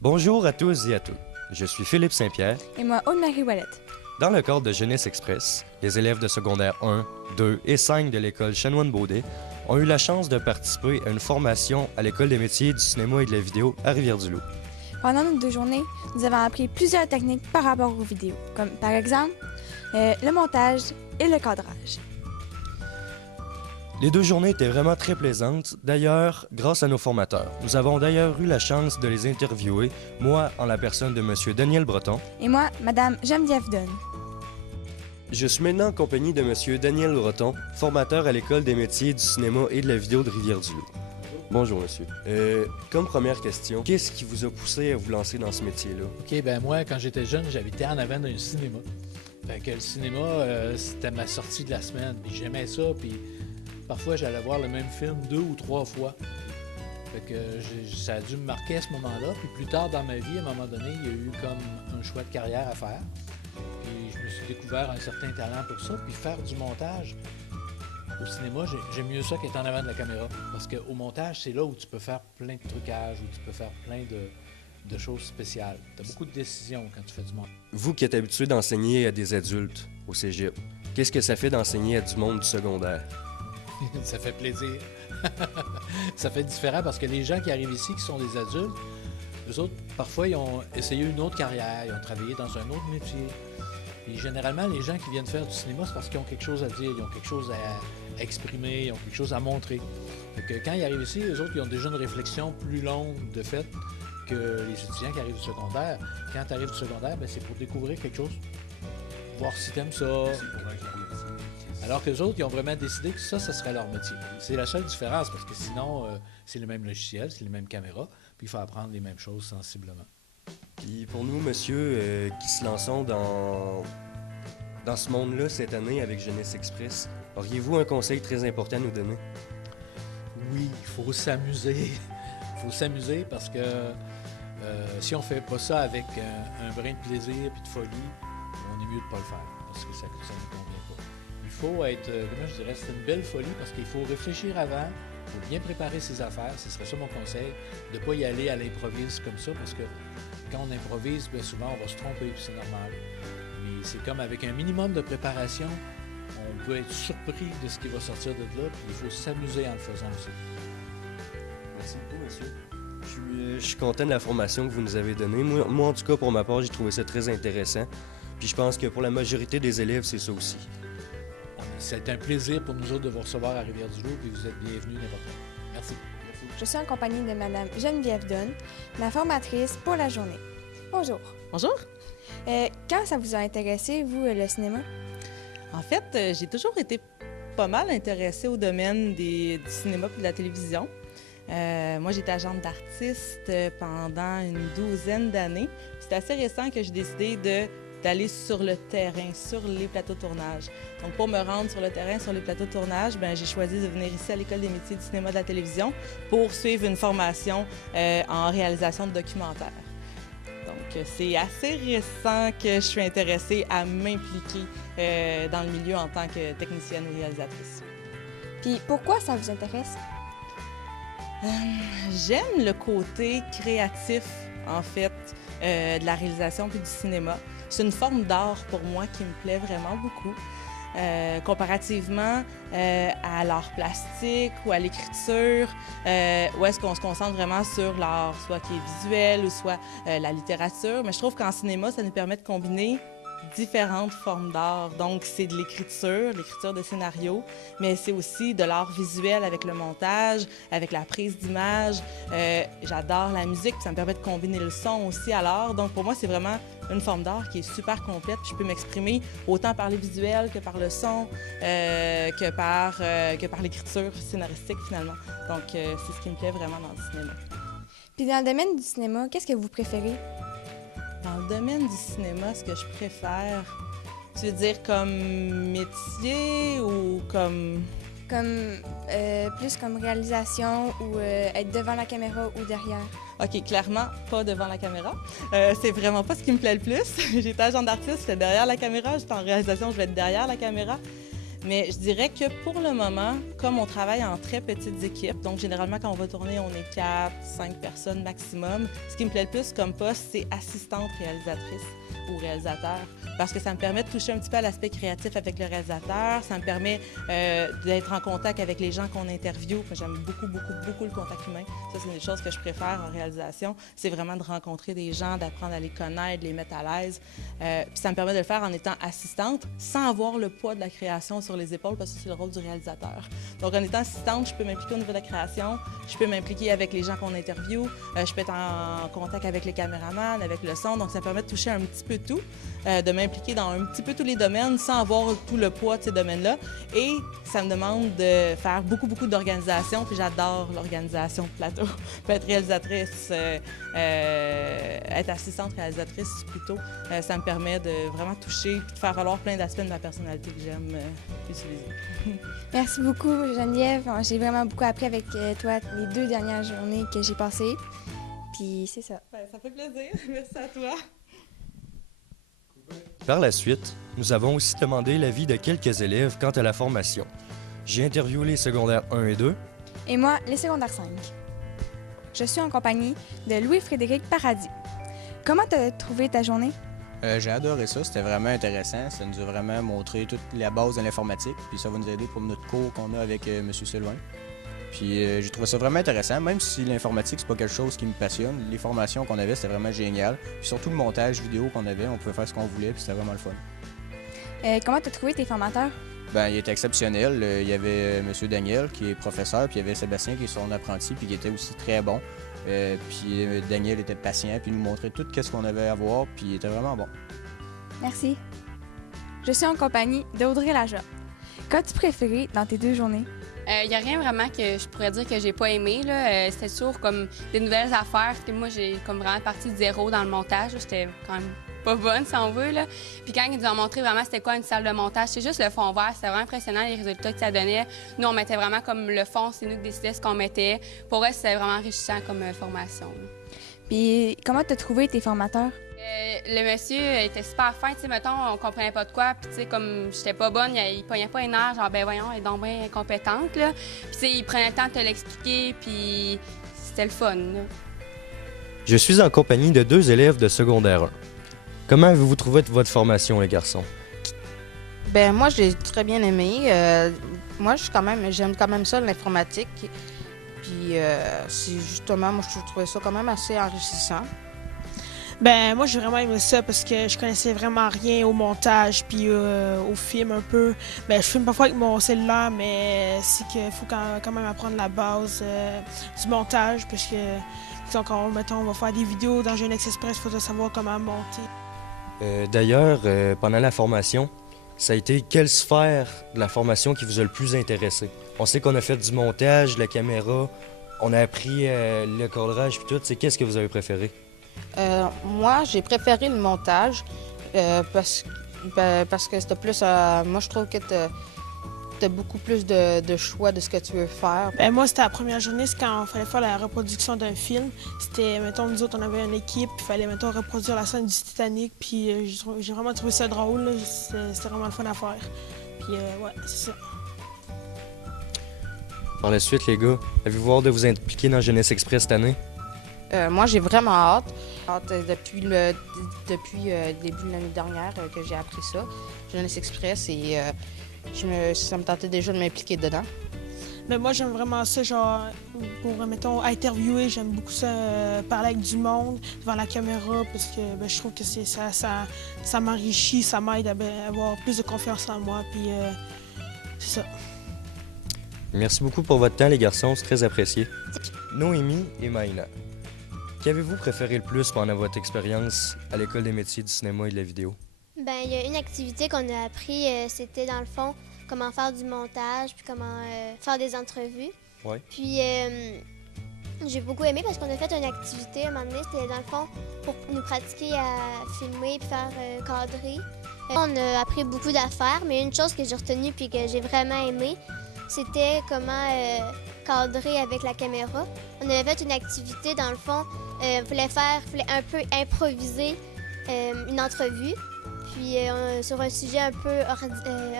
Bonjour à tous et à toutes. Je suis Philippe Saint-Pierre. Et moi, Aude-Marie Ouellette. Dans le cadre de Jeunesse Express, les élèves de secondaire 1, 2 et 5 de l'école Chanoine-Beaudet ont eu la chance de participer à une formation à l'école des métiers du cinéma et de la vidéo à Rivière-du-Loup. Pendant nos 2 journées, nous avons appris plusieurs techniques par rapport aux vidéos, comme par exemple le montage et le cadrage. Les 2 journées étaient vraiment très plaisantes, d'ailleurs, grâce à nos formateurs. Nous avons d'ailleurs eu la chance de les interviewer, moi en la personne de M. Daniel Breton. Et moi, Madame Geneviève Dunn. Je suis maintenant en compagnie de M. Daniel Breton, formateur à l'école des métiers du cinéma et de la vidéo de Rivière-du-Loup. Bonjour, monsieur. Comme première question, qu'est-ce qui vous a poussé à vous lancer dans ce métier-là? OK, ben moi, quand j'étais jeune, j'habitais en avant d'un cinéma. Fait que le cinéma, c'était ma sortie de la semaine. Puis j'aimais ça, puis parfois, j'allais voir le même film 2 ou 3 fois. Fait que ça a dû me marquer à ce moment-là. Puis plus tard dans ma vie, à un moment donné, il y a eu comme un choix de carrière à faire. Puis je me suis découvert un certain talent pour ça. Puis faire du montage au cinéma, j'aime mieux ça qu'être en avant de la caméra. Parce qu'au montage, c'est là où tu peux faire plein de trucages, où tu peux faire plein de choses spéciales. Tu as beaucoup de décisions quand tu fais du montage. Vous qui êtes habitué d'enseigner à des adultes au cégep, qu'est-ce que ça fait d'enseigner à du monde du secondaire? Ça fait plaisir. Ça fait différent parce que les gens qui arrivent ici, qui sont des adultes, eux autres, parfois, ils ont essayé une autre carrière, ils ont travaillé dans un autre métier. Et généralement, les gens qui viennent faire du cinéma, c'est parce qu'ils ont quelque chose à dire, ils ont quelque chose à exprimer, ils ont quelque chose à montrer. Fait que quand ils arrivent ici, eux autres, ils ont déjà une réflexion plus longue de fait que les étudiants qui arrivent du secondaire. Quand tu arrives du secondaire, ben, c'est pour découvrir quelque chose, voir si tu aimes ça. Alors que les autres, ils ont vraiment décidé que ça serait leur métier. C'est la seule différence, parce que sinon, c'est le même logiciel, c'est les mêmes caméras, puis il faut apprendre les mêmes choses sensiblement. Puis pour nous, monsieur, qui se lançons dans ce monde-là cette année avec Jeunesse Express, auriez-vous un conseil très important à nous donner? Oui, il faut s'amuser. Il faut s'amuser parce que si on fait pas ça avec un brin de plaisir et de folie, on est mieux de ne pas le faire, parce que ça ne nous convient pas. Il faut être, comment je dirais, c'est une belle folie parce qu'il faut réfléchir avant, il faut bien préparer ses affaires, ce serait ça mon conseil, de ne pas y aller à l'improviste comme ça parce que quand on improvise, bien souvent on va se tromper puis c'est normal. Mais c'est comme avec un minimum de préparation, on peut être surpris de ce qui va sortir de là, puis il faut s'amuser en le faisant aussi. Merci beaucoup, monsieur. Je suis content de la formation que vous nous avez donnée. Moi, en tout cas, pour ma part, j'ai trouvé ça très intéressant. Puis je pense que pour la majorité des élèves, c'est ça aussi. C'est un plaisir pour nous autres de vous recevoir à Rivière-du-Loup et vous êtes bienvenus n'importe où. Merci. Je suis en compagnie de Madame Geneviève Dunn, la formatrice pour la journée. Bonjour. Bonjour. Quand ça vous a intéressé, vous, le cinéma? En fait, j'ai toujours été pas mal intéressée au domaine du cinéma et de la télévision. Moi, j'étais agente d'artiste pendant une 12aine d'années. C'est assez récent que j'ai décidé d'aller sur le terrain, sur les plateaux de tournage. Donc, pour me rendre sur le terrain, sur les plateaux de tournage, j'ai choisi de venir ici à l'École des métiers du cinéma et de la télévision pour suivre une formation en réalisation de documentaires. Donc, c'est assez récent que je suis intéressée à m'impliquer dans le milieu en tant que technicienne ou réalisatrice. Puis, pourquoi ça vous intéresse? J'aime le côté créatif, en fait, de la réalisation puis du cinéma. C'est une forme d'art pour moi qui me plaît vraiment beaucoup. Comparativement à l'art plastique ou à l'écriture, où est-ce qu'on se concentre vraiment sur l'art, soit qui est visuel ou soit la littérature. Mais je trouve qu'en cinéma, ça nous permet de combiner différentes formes d'art. Donc, c'est de l'écriture de scénarios, mais c'est aussi de l'art visuel avec le montage, avec la prise d'image. J'adore la musique, puis ça me permet de combiner le son aussi à l'art. Donc, pour moi, c'est vraiment une forme d'art qui est super complète. Puis je peux m'exprimer autant par les visuels que par le son, que par l'écriture scénaristique, finalement. Donc, c'est ce qui me plaît vraiment dans le cinéma. Puis, dans le domaine du cinéma, qu'est-ce que vous préférez? Dans le domaine du cinéma, ce que je préfère, tu veux dire comme métier ou comme... Plus comme réalisation ou être devant la caméra ou derrière? OK, clairement, pas devant la caméra. C'est vraiment pas ce qui me plaît le plus. J'étais agent d'artiste, j'étais derrière la caméra. J'étais en réalisation, je vais être derrière la caméra. Mais je dirais que pour le moment, comme on travaille en très petites équipes, donc généralement quand on va tourner, on est 4, 5 personnes maximum, ce qui me plaît le plus comme poste, c'est assistante réalisatrice ou réalisateur, parce que ça me permet de toucher un petit peu à l'aspect créatif avec le réalisateur, ça me permet d'être en contact avec les gens qu'on interviewe. J'aime beaucoup le contact humain. Ça, c'est une des choses que je préfère en réalisation, c'est vraiment de rencontrer des gens, d'apprendre à les connaître, de les mettre à l'aise. Puis ça me permet de le faire en étant assistante, sans avoir le poids de la création sur les épaules, parce que c'est le rôle du réalisateur. Donc en étant assistante, je peux m'impliquer au niveau de la création, je peux m'impliquer avec les gens qu'on interviewe, je peux être en contact avec les caméramans, avec le son, donc ça me permet de toucher un petit peu tout, de m'impliquer dans un petit peu tous les domaines sans avoir tout le poids de ces domaines-là. Et ça me demande de faire beaucoup d'organisation, puis j'adore l'organisation de plateau. Je peux être réalisatrice, être assistante réalisatrice plutôt. Ça me permet de vraiment toucher et de faire valoir plein d'aspects de ma personnalité que j'aime utiliser. Merci beaucoup, Geneviève. J'ai vraiment beaucoup appris avec toi les 2 dernières journées que j'ai passées. Puis c'est ça. Ben, ça fait plaisir. Merci à toi. Par la suite, nous avons aussi demandé l'avis de quelques élèves quant à la formation. J'ai interviewé les secondaires 1 et 2. Et moi, les secondaires 5. Je suis en compagnie de Louis-Frédéric Paradis. Comment t'as trouvé ta journée? J'ai adoré ça, c'était vraiment intéressant. Ça nous a vraiment montré toute la base de l'informatique, puis ça va nous aider pour notre cours qu'on a avec M. Sylvain. Puis j'ai trouvé ça vraiment intéressant, même si l'informatique, c'est pas quelque chose qui me passionne. Les formations qu'on avait, c'était vraiment génial. Puis surtout le montage vidéo qu'on avait, on pouvait faire ce qu'on voulait, puis c'était vraiment le fun. Comment t'as trouvé tes formateurs? Ben, il était exceptionnel. Il y avait M. Daniel, qui est professeur, puis il y avait Sébastien, qui est son apprenti, puis qui était aussi très bon. Puis Daniel était patient, puis nous montrait tout ce qu'on avait à voir, puis il était vraiment bon. Merci. Je suis en compagnie d'Audrey Laja. Qu'as-tu préféré dans tes 2 journées? Il n'y a rien vraiment que je pourrais dire que j'ai pas aimé. C'était toujours comme des nouvelles affaires. Moi, j'ai comme vraiment parti de zéro dans le montage. J'étais quand même pas bonne, si on veut. Là. Puis quand ils nous ont montré vraiment c'était quoi une salle de montage, c'est juste le fond vert. C'était vraiment impressionnant, les résultats que ça donnait. Nous, on mettait vraiment comme le fond, c'est nous qui décidions ce qu'on mettait. Pour eux, c'était vraiment enrichissant comme formation. Là. Puis comment t'as trouvé tes formateurs? Le monsieur était super fin, tu sais, mettons, on comprenait pas de quoi, puis tu sais, comme j'étais pas bonne, il pognait pas une heure, genre, ben voyons, elle est donc bien incompétente, là. Puis tu sais, il prenait le temps de te l'expliquer, puis c'était le fun, là. Je suis en compagnie de 2 élèves de secondaire 1. Comment avez-vous trouvé votre formation, les garçons? Ben moi, j'ai très bien aimé. Moi, j'aime quand même ça, l'informatique. Puis c'est justement, moi, je trouvais ça quand même assez enrichissant. Ben moi j'ai vraiment aimé ça parce que je connaissais vraiment rien au montage puis au film un peu. Ben je filme parfois avec mon cellulaire, mais c'est qu'il faut quand même apprendre la base du montage parce que mettons, on va faire des vidéos dans Jeunesse Express, il faut savoir comment monter. D'ailleurs, pendant la formation, ça a été quelle sphère de la formation qui vous a le plus intéressé? On sait qu'on a fait du montage, de la caméra, on a appris le cadrage puis tout. C'est qu'est-ce que vous avez préféré? Moi, j'ai préféré le montage parce que c'était plus... moi, je trouve que t'as beaucoup plus de choix de ce que tu veux faire. Ben moi, c'était la première journée, c'est quand il fallait faire la reproduction d'un film. C'était, mettons, nous autres, on avait une équipe, il fallait, mettons, reproduire la scène du Titanic, puis j'ai vraiment trouvé ça drôle, là. C'était vraiment le fun à faire. Puis ouais, c'est ça. Par la suite, les gars, avez-vous hâte de vous impliquer dans Jeunesse Express cette année? Moi, j'ai vraiment hâte. Depuis le début de l'année dernière que j'ai appris ça, Jeunesse Express, et ça me tentait déjà de m'impliquer dedans. Mais moi, j'aime vraiment ça, genre, pour, mettons, interviewer, j'aime beaucoup ça, parler avec du monde devant la caméra, parce que ben, je trouve que ça m'enrichit, ça m'aide à avoir plus de confiance en moi, puis c'est ça. Merci beaucoup pour votre temps, les garçons, c'est très apprécié. Noémie et Maïna, qu'avez-vous préféré le plus pendant votre expérience à l'École des métiers du cinéma et de la vidéo? Bien, il y a une activité qu'on a appris, c'était dans le fond comment faire du montage, puis comment faire des entrevues. Ouais. Puis j'ai beaucoup aimé parce qu'on a fait une activité à un moment donné, c'était dans le fond pour nous pratiquer à filmer puis faire cadrer. On a appris beaucoup d'affaires, mais une chose que j'ai retenue puis que j'ai vraiment aimé, c'était comment cadrer avec la caméra. On avait fait une activité, dans le fond, il fallait un peu improviser une entrevue, puis sur un sujet un peu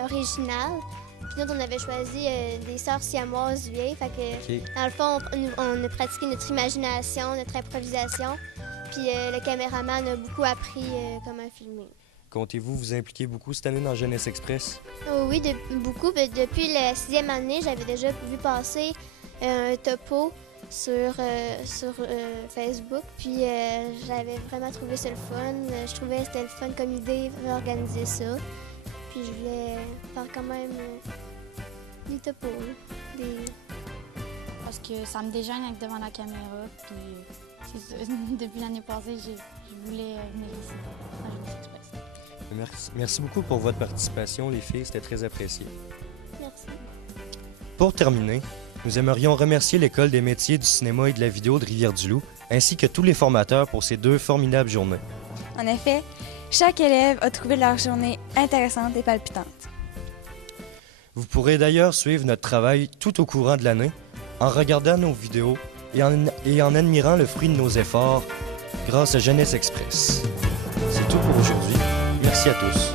original. Puis nous, on avait choisi des sœurs siamoises vieilles. Fait que, OK. dans le fond, on a pratiqué notre imagination, notre improvisation. Puis le caméraman a beaucoup appris comment filmer. Comptez-vous vous impliquer beaucoup cette année dans Jeunesse Express? Oh oui, beaucoup. Depuis la 6e année, j'avais déjà vu passer un topo sur Facebook. Puis j'avais vraiment trouvé ça le fun. Je trouvais que c'était le fun comme idée d'organiser ça. Puis je voulais faire quand même des topos. Parce que ça me déjeune avec devant la caméra. Puis depuis l'année passée, je voulais venir ici à Jeunesse Express. Merci beaucoup pour votre participation, les filles. C'était très apprécié. Merci. Pour terminer, nous aimerions remercier l'École des métiers du cinéma et de la vidéo de Rivière-du-Loup, ainsi que tous les formateurs pour ces 2 formidables journées. En effet, chaque élève a trouvé leur journée intéressante et palpitante. Vous pourrez d'ailleurs suivre notre travail tout au courant de l'année en regardant nos vidéos et en admirant le fruit de nos efforts grâce à Jeunesse Express. C'est tout pour aujourd'hui. Merci à tous.